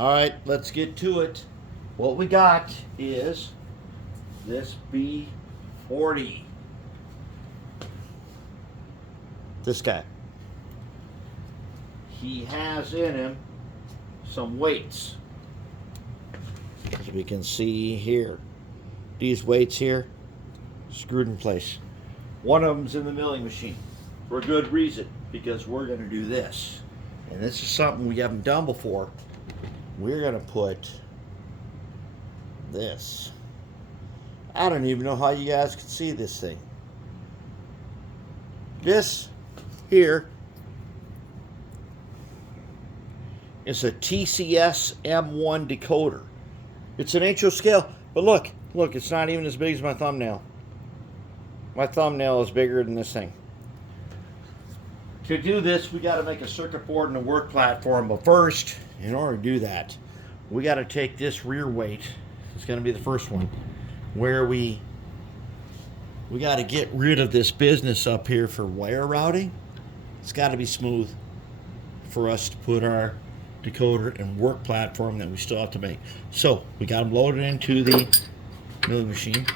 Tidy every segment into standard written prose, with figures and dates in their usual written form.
All right, let's get to it. What we got is this B40. This guy. He has in him some weights. As we can see here, these weights here, screwed in place. One of them's in the milling machine for a good reason, because we're going to do this. And this is something we haven't done before. We're going to put this. I don't even know how you guys can see this thing. This here is a TCS M1 decoder. It's an HO scale, but look, it's not even as big as my thumbnail. My thumbnail is bigger than this thing. To do this, we got to make a circuit board and a work platform, but first, in order to do that, we got to take this rear weight. It's going to be the first one, where we got to get rid of this business up here for wire routing. It's got to be smooth for us to put our decoder and work platform that we still have to make. So we got them loaded into the milling machine,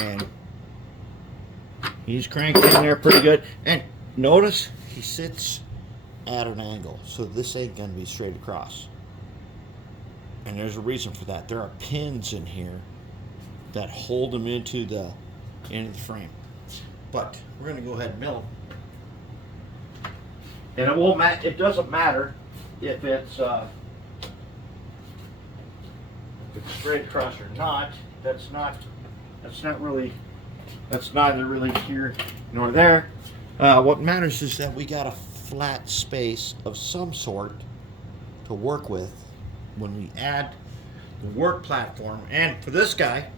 and he's cranked in there pretty good. And notice he sits at an angle, so this ain't gonna be straight across. And there's a reason for that. There are pins in here that hold them into the frame. But we're gonna go ahead and mill them. And it won't matter. It doesn't matter if it's straight across or not. That's neither really here nor there. What matters is that we got a flat space of some sort to work with when we add the work platform. And for this guy,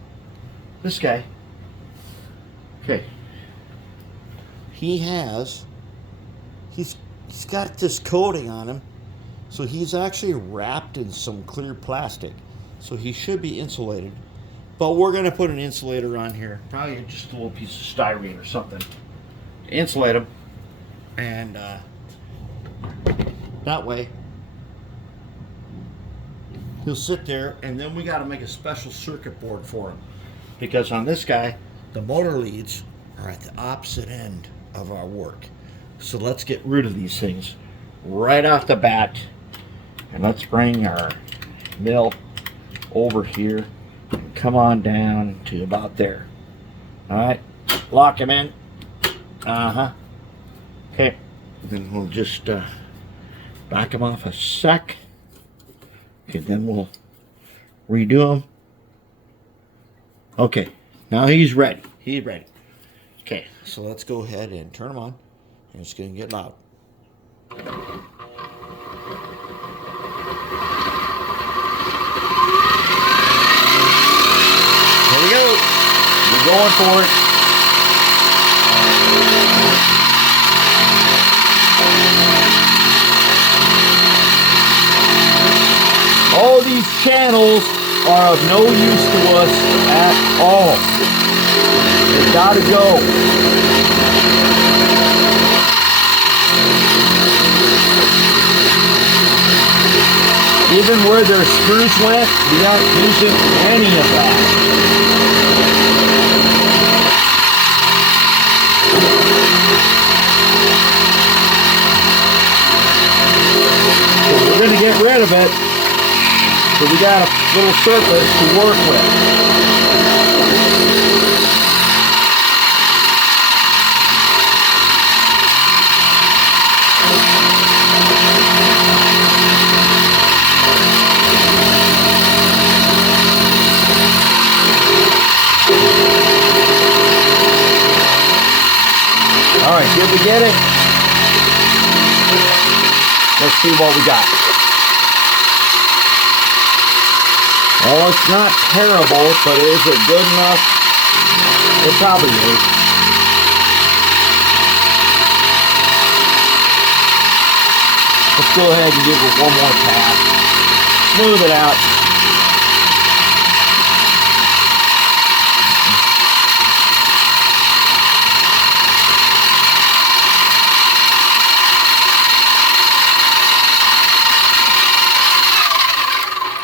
okay, he's got this coating on him, so he's actually wrapped in some clear plastic, so he should be insulated. But we're going to put an insulator on here, probably just a little piece of styrene or something to insulate him, and that way he'll sit there. And then we got to make a special circuit board for him, because on this guy the motor leads are at the opposite end of our work. So let's get rid of these things right off the bat, and let's bring our mill over here and come on down to about there. All right, lock him in. Okay, then we'll just back him off a sec. Okay, then we'll redo him. Okay, now he's ready. Okay, so let's go ahead and turn him on, and it's going to get loud. Here we go. We're going for it. All these channels are of no use to us at all. They gotta go. Even where their screws went, we aren't using any of that. So we're going to get rid of it, so we got a little surface to work with. All right, did we get it? Let's see what we got. Well, it's not terrible, but is it good enough? It probably is. Let's go ahead and give it one more pass. Smooth it out.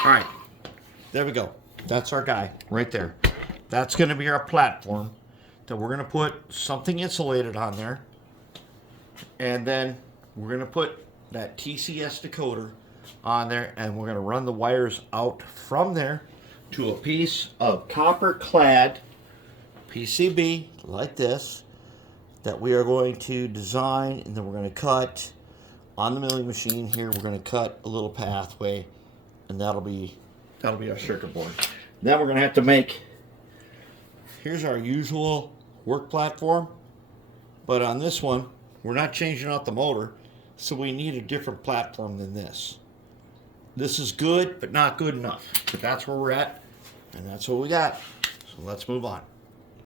All right, there we go. That's our guy right there. That's going to be our platform that we're going to put something insulated on there. And then we're going to put that TCS decoder on there, and we're going to run the wires out from there to a piece of copper clad PCB like this that we are going to design, and then we're going to cut on the milling machine here. We're going to cut a little pathway, and that'll be our circuit board. Then we're going to have to make, here's our usual work platform, but on this one we're not changing out the motor, so we need a different platform than this. This is good, but not good enough. But that's where we're at, and that's what we got. So let's move on.